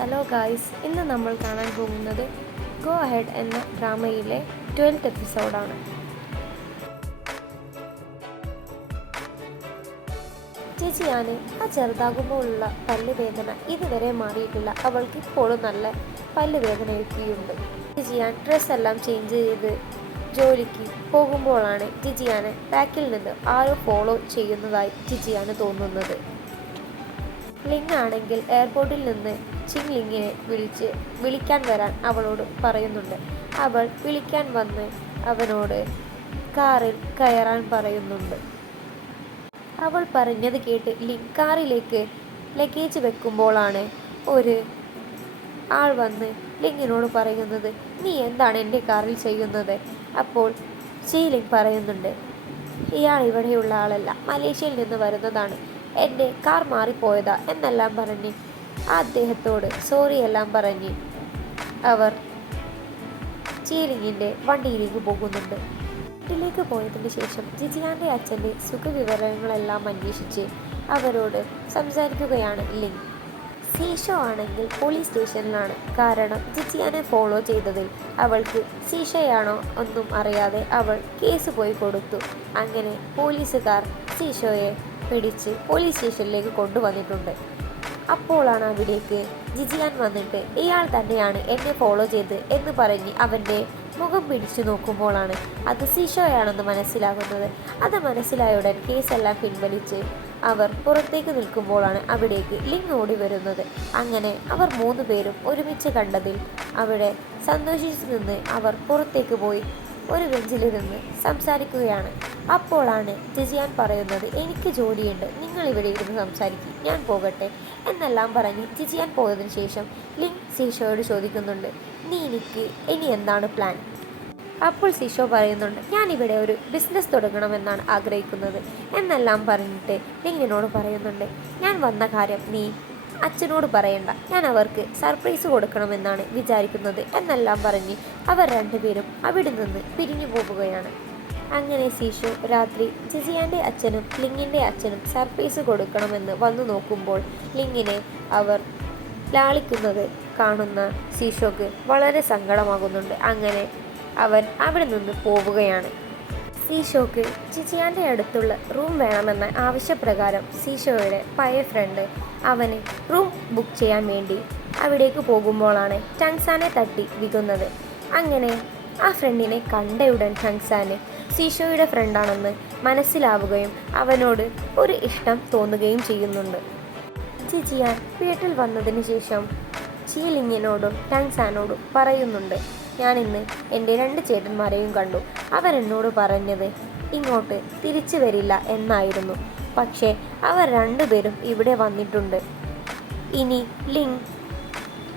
Hello guys, ഇന്ന് നമ്മൾ കാണാൻ പോകുന്നത് ഗോ അഹെഡ് എന്ന ഡ്രാമയിലെ 12th എപ്പിസോഡാണ്. ജിജിയാന് ആ ചെറുതാകുമ്പോഴുള്ള പല്ലുവേദന ഇതുവരെ മാറിയിട്ടില്ല. അവൾക്ക് ഇപ്പോഴും നല്ല പല്ലുവേദനയൊക്കെയുണ്ട്. ജിജിയാൻ ഡ്രസ്സെല്ലാം ചേഞ്ച് ചെയ്ത് ജോലിക്ക് പോകുമ്പോഴാണ് ജിജിയാനെ ബാക്കിൽ നിന്ന് ആരോ ഫോളോ ചെയ്യുന്നതായി ജിജിയാന് തോന്നുന്നത്. ലിങ് ആണെങ്കിൽ എയർപോർട്ടിൽ നിന്ന് ചിങ് ലിങ്ങിനെ വിളിക്കാൻ വരാൻ അവളോട് പറയുന്നുണ്ട്. അവൾ വിളിക്കാൻ വന്ന് അവനോട് കാറിൽ കയറാൻ പറയുന്നുണ്ട്. അവൾ പറഞ്ഞത് കേട്ട് ലിങ് കാറിലേക്ക് ലഗേജ് വെക്കുമ്പോഴാണ് ഒരു ആൾ വന്ന് ലിങ്ങിനോട് പറയുന്നത്, നീ എന്താണ് എൻ്റെ കാറിൽ ചെയ്യുന്നത്? അപ്പോൾ ലിങ് പറയുന്നുണ്ട്, ഇയാൾ ഇവിടെയുള്ള ആളല്ല, മലേഷ്യയിൽ നിന്ന് വരുന്നതാണ്, എൻ്റെ കാർ മാറിപ്പോയതാ എന്നെല്ലാം പറഞ്ഞ് അദ്ദേഹത്തോട് സോറി എല്ലാം പറഞ്ഞ് അവർ ചീലിങ്ങിൻ്റെ വണ്ടിയിലേക്ക് പോകുന്നുണ്ട്. വീട്ടിലേക്ക് പോയതിന് ശേഷം ജിജിയാൻ്റെ അച്ഛൻ്റെ സുഖവിവരങ്ങളെല്ലാം അന്വേഷിച്ച് അവരോട് സംസാരിക്കുകയാണ് ലിങ്. സീഷോ ആണെങ്കിൽ പോലീസ് സ്റ്റേഷനിലാണ്. കാരണം ജിജിയാനെ ഫോളോ ചെയ്തതിൽ അവൾക്ക് സീഷയാണോ ഒന്നും അറിയാതെ അവൾ കേസ് പോയി കൊടുത്തു. അങ്ങനെ പോലീസുകാർ സീഷോയെ പിടിച്ച് പോലീസ് സ്റ്റേഷനിലേക്ക് കൊണ്ടുവന്നിട്ടുണ്ട്. അപ്പോഴാണ് അവിടേക്ക് ജിജിയാൻ വന്നിട്ട് ഇയാൾ തന്നെയാണ് എന്നെ ഫോളോ ചെയ്ത് എന്ന് പറഞ്ഞ് അവൻ്റെ മുഖം പിടിച്ചു നോക്കുമ്പോഴാണ് അത് സീഷോയാണെന്ന് മനസ്സിലാകുന്നത്. അത് മനസ്സിലായുടൻ കേസെല്ലാം പിൻവലിച്ച് അവർ പുറത്തേക്ക് നിൽക്കുമ്പോഴാണ് അവിടേക്ക് ലിങ് ഓടി വരുന്നത്. അങ്ങനെ അവർ 3 പേരും ഒരുമിച്ച് കണ്ടതിൽ അവിടെ സന്തോഷിച്ചു നിന്ന് അവർ പുറത്തേക്ക് പോയി ഒരു ബെഞ്ചിലിരുന്ന് സംസാരിക്കുകയാണ്. അപ്പോഴാണ് ജിജിയാൻ പറയുന്നത്, എനിക്ക് ജോലിയുണ്ട്, നിങ്ങൾ ഇവിടെ ഇരുന്ന് സംസാരിക്കും, ഞാൻ പോകട്ടെ എന്നെല്ലാം പറഞ്ഞ് ജിജിയാൻ പോയതിനു ശേഷം ലിങ് സീഷോയോട് ചോദിക്കുന്നുണ്ട്, നീ എനിക്ക് ഇനി എന്താണ് പ്ലാൻ? അപ്പോൾ സീഷോ പറയുന്നുണ്ട്, ഞാനിവിടെ ഒരു ബിസിനസ് തുടങ്ങണമെന്നാണ് ആഗ്രഹിക്കുന്നത് എന്നെല്ലാം പറഞ്ഞിട്ട് ലിങ്ങിനോട് പറയുന്നുണ്ട്, ഞാൻ വന്ന കാര്യം നീ അച്ഛനോട് പറയണ്ട, ഞാൻ അവർക്ക് സർപ്രൈസ് കൊടുക്കണമെന്നാണ് വിചാരിക്കുന്നത് എന്നെല്ലാം പറഞ്ഞ് അവർ 2 പേരും അവിടെ നിന്ന് പിരിഞ്ഞു പോവുകയാണ്. അങ്ങനെ സീഷോ രാത്രി ജിജിയാൻ്റെ അച്ഛനും ലിങ്ങിൻ്റെ അച്ഛനും സർപ്രൈസ് കൊടുക്കണമെന്ന് വന്നു നോക്കുമ്പോൾ ലിങ്ങിനെ അവർ ലാളിക്കുന്നത് കാണുന്ന സീഷോക്ക് വളരെ സങ്കടമാകുന്നുണ്ട്. അങ്ങനെ അവൻ അവിടെ നിന്ന് പോവുകയാണ്. സീഷോക്ക് ജിജിയാൻ്റെ അടുത്തുള്ള റൂം വേണമെന്ന ആവശ്യപ്രകാരം സീഷോയുടെ പഴയ ഫ്രണ്ട് അവന് റൂം ബുക്ക് ചെയ്യാൻ വേണ്ടി അവിടേക്ക് പോകുമ്പോഴാണ് ടങ്സാനെ തട്ടി വികുന്നത്. അങ്ങനെ ആ ഫ്രണ്ടിനെ കണ്ടയുടൻ ടങ്സാന് സീഷോയുടെ ഫ്രണ്ടാണെന്ന് മനസ്സിലാവുകയും അവനോട് ഒരു ഇഷ്ടം തോന്നുകയും ചെയ്യുന്നുണ്ട്. ജിജിയാൻ വീട്ടിൽ വന്നതിന് ശേഷം ചീലിങ്ങിനോടും ടങ്സാനോടും പറയുന്നുണ്ട്, ഞാനിന്ന് എൻ്റെ 2 ചേട്ടന്മാരെയും കണ്ടു. അവരെന്നോട് പറഞ്ഞത് ഇങ്ങോട്ട് തിരിച്ചു വരില്ല എന്നായിരുന്നു. പക്ഷേ അവർ 2 പേരും ഇവിടെ വന്നിട്ടുണ്ട്. ഇനി ലിങ്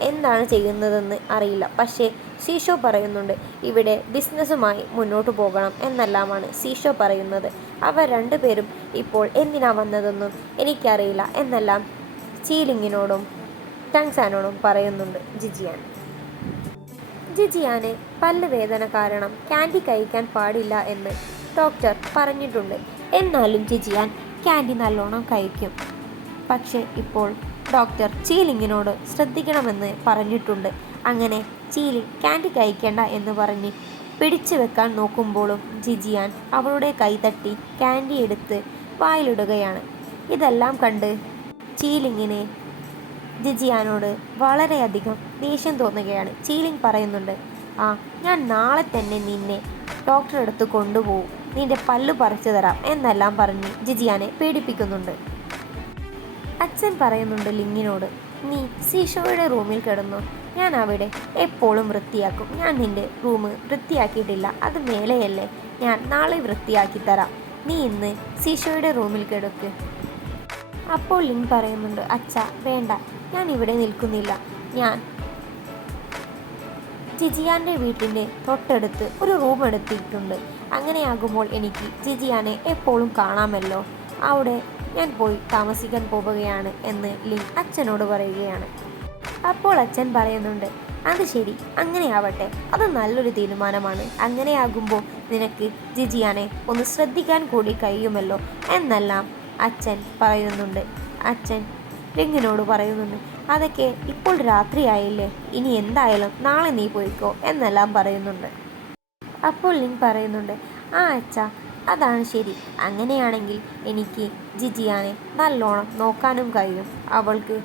എന്താണ് ചെയ്യുന്നതെന്ന് അറിയില്ല. പക്ഷേ സീഷോ പറയുന്നുണ്ട് ഇവിടെ ബിസിനസ്സുമായി മുന്നോട്ട് പോകണം എന്നെല്ലാമാണ് സീഷോ പറയുന്നത്. അവർ 2 പേരും ഇപ്പോൾ എന്തിനാ വന്നതെന്നും എനിക്കറിയില്ല എന്നെല്ലാം ചീലിങ്ങിനോടും ടങ്സാനോടും പറയുന്നുണ്ട് ജിജിയാൻ. ജിജിയാന് പല്ലുവേദന കാരണം ക്യാൻഡി കഴിക്കാൻ പാടില്ല എന്ന് ഡോക്ടർ പറഞ്ഞിട്ടുണ്ട്. എന്നാലും ജിജിയാൻ ക്യാൻഡി നല്ലോണം കഴിക്കും. പക്ഷേ ഇപ്പോൾ ഡോക്ടർ ചീലിങ്ങിനോട് ശ്രദ്ധിക്കണമെന്ന് പറഞ്ഞിട്ടുണ്ട്. അങ്ങനെ ചീലിങ് ക്യാൻഡി കഴിക്കേണ്ട എന്ന് പറഞ്ഞ് പിടിച്ചു വെക്കാൻ നോക്കുമ്പോഴും ജിജിയാൻ അവളുടെ കൈ തട്ടി ക്യാൻഡി എടുത്ത് വായിലിടുകയാണ്. ഇതെല്ലാം കണ്ട് ചീലിങ്ങിനെ ജിജിയാനോട് വളരെയധികം ദേഷ്യം തോന്നുകയാണ്. ചീലിങ് പറയുന്നുണ്ട്, ഞാൻ നാളെ തന്നെ നിന്നെ ഡോക്ടറെ അടുത്ത് കൊണ്ടുപോകും, നിന്റെ പല്ല് പറിച്ചു തരാം എന്നെല്ലാം പറഞ്ഞ് ജിജിയാനെ പേടിപ്പിക്കുന്നുണ്ട്. അച്ഛൻ പറയുന്നുണ്ട് ലിങ്ങിനോട്, നീ സീഷോയുടെ റൂമിൽ കിടന്നു, ഞാൻ അവിടെ എപ്പോഴും വൃത്തിയാക്കും, ഞാൻ നിന്റെ റൂം വൃത്തിയാക്കിയിട്ടില്ല, അത് മേലെയല്ലേ, ഞാൻ നാളെ വൃത്തിയാക്കി തരാം, നീ ഇന്ന് സീഷോയുടെ റൂമിൽ കിടക്ക്. അപ്പോൾ ലിങ് പറയുന്നുണ്ട്, അച്ഛാ വേണ്ട, ഞാൻ ഇവിടെ നിൽക്കുന്നില്ല, ഞാൻ ജിജിയാൻ്റെ വീട്ടിൻ്റെ തൊട്ടടുത്ത് ഒരു റൂം എടുത്തിട്ടുണ്ട്, അങ്ങനെയാകുമ്പോൾ എനിക്ക് ജിജിയാനെ എപ്പോഴും കാണാമല്ലോ, അവിടെ ഞാൻ പോയി താമസിക്കാൻ പോവുകയാണ് എന്ന് ലിങ് അച്ഛനോട് പറയുകയാണ്. അപ്പോൾ അച്ഛൻ പറയുന്നുണ്ട്, അത് ശരി, അങ്ങനെയാവട്ടെ, അത് നല്ലൊരു തീരുമാനമാണ്, അങ്ങനെയാകുമ്പോൾ നിനക്ക് ജിജിയാനെ ഒന്ന് ശ്രദ്ധിക്കാൻ കൂടി കഴിയുമല്ലോ എന്നെല്ലാം അച്ഛൻ പറയുന്നുണ്ട്. അച്ഛൻ ലിങ്ങിനോട് പറയുന്നുണ്ട്, അതൊക്കെ ഇപ്പോൾ രാത്രിയായില്ലേ, ഇനി എന്തായാലും നാളെ നീ പോയിക്കോ എന്നെല്ലാം പറയുന്നുണ്ട്. അപ്പോൾ ലിൻ പറയുന്നുണ്ട്, ആ അച്ഛാ, അതാണ് ശരി. അങ്ങനെയാണെങ്കിൽ എനിക്ക് ജിജിയാനെ നല്ലോണം നോക്കാനും കഴിയും. അവൾക്ക്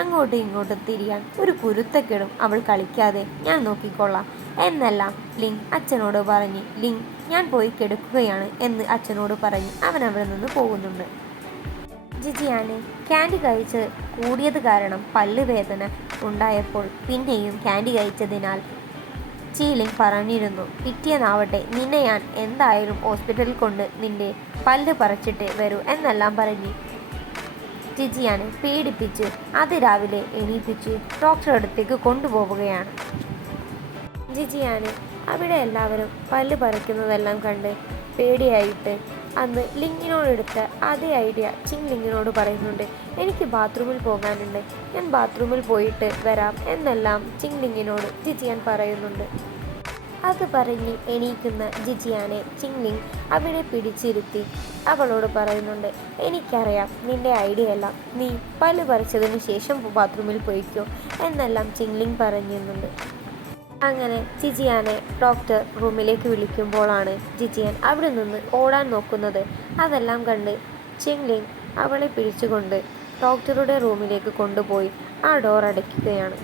അങ്ങോട്ടും ഇങ്ങോട്ടും തിരിയാൻ ഒരു കുരുത്തക്കേടും അവൾ കളിക്കാതെ ഞാൻ നോക്കിക്കൊള്ളാം എന്നെല്ലാം ലിൻ അച്ഛനോട് പറഞ്ഞ്, ലിൻ ഞാൻ പോയി കിടക്കുകയാണ് എന്ന് അച്ഛനോട് പറഞ്ഞ് അവൻ അവിടെ നിന്ന് പോകുന്നുണ്ട്. ജിജിയാന് ക്യാൻഡി കഴിച്ച് കൂടിയത് കാരണം പല്ലുവേദന ഉണ്ടായപ്പോൾ പിന്നെയും ക്യാൻഡി കഴിച്ചതിനാൽ ചീലിംഗ് പറഞ്ഞിരുന്നു, പിറ്റേന്നാവട്ടെ നിന്നെ ഞാൻ എന്തായാലും ഹോസ്പിറ്റലിൽ കൊണ്ട് നിന്റെ പല്ല് പറിച്ചിട്ട് വരൂ എന്നെല്ലാം പറഞ്ഞ് ജിജിയാനെ പേടിപ്പിച്ച് അതിരാവിലെ എണീപ്പിച്ച് ഡോക്ടറുടെ അടുത്തേക്ക് കൊണ്ടുപോവുകയാണ്. ജിജിയാനെ അവിടെ എല്ലാവരും പല്ല് പറിക്കുന്നതെല്ലാം കണ്ട് പേടിയായിട്ട് അന്ന് ലിങ്ങിനോടെടുത്ത അതേ ഐഡിയ ചിങ് ലിങ്ങിനോട് പറയുന്നുണ്ട്. എനിക്ക് ബാത്റൂമിൽ പോകാനുണ്ട്, ഞാൻ ബാത്റൂമിൽ പോയിട്ട് വരാം എന്നെല്ലാം ചിങ് ലിങ്ങിനോട് ജിജിയാൻ പറയുന്നുണ്ട്. അത് പറഞ്ഞ് എണീക്കുന്ന ജിജിയാനെ ചിങ് ലിങ് അവിടെ പിടിച്ചിരുത്തി അവളോട് പറയുന്നുണ്ട്, എനിക്കറിയാം നിന്റെ ഐഡിയ എല്ലാം, നീ പല്ല് പറിച്ചതിന് ശേഷം ബാത്റൂമിൽ പോയിക്കോ എന്നെല്ലാം ചിങ് ലിങ് പറയുന്നുണ്ട്. അങ്ങനെ ജിജിയാനെ ഡോക്ടർ റൂമിലേക്ക് വിളിക്കുമ്പോഴാണ് ജിജിയാൻ അവിടെ നിന്ന് ഓടാൻ നോക്കുന്നത്. അതെല്ലാം കണ്ട് ചിങ് ലിങ് അവളെ പിടിച്ചുകൊണ്ട് ഡോക്ടറുടെ റൂമിലേക്ക് കൊണ്ടുപോയി ആ ഡോർ അടയ്ക്കുകയാണ്.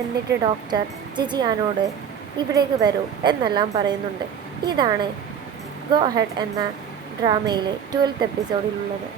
എന്നിട്ട് ഡോക്ടർ ജിജിയാനോട് ഇവിടേക്ക് വരൂ എന്നെല്ലാം പറയുന്നുണ്ട്. ഇതാണ് ഗോ ഹെഡ് എന്ന ഡ്രാമയിലെ 12th എപ്പിസോഡിലുള്ളത്.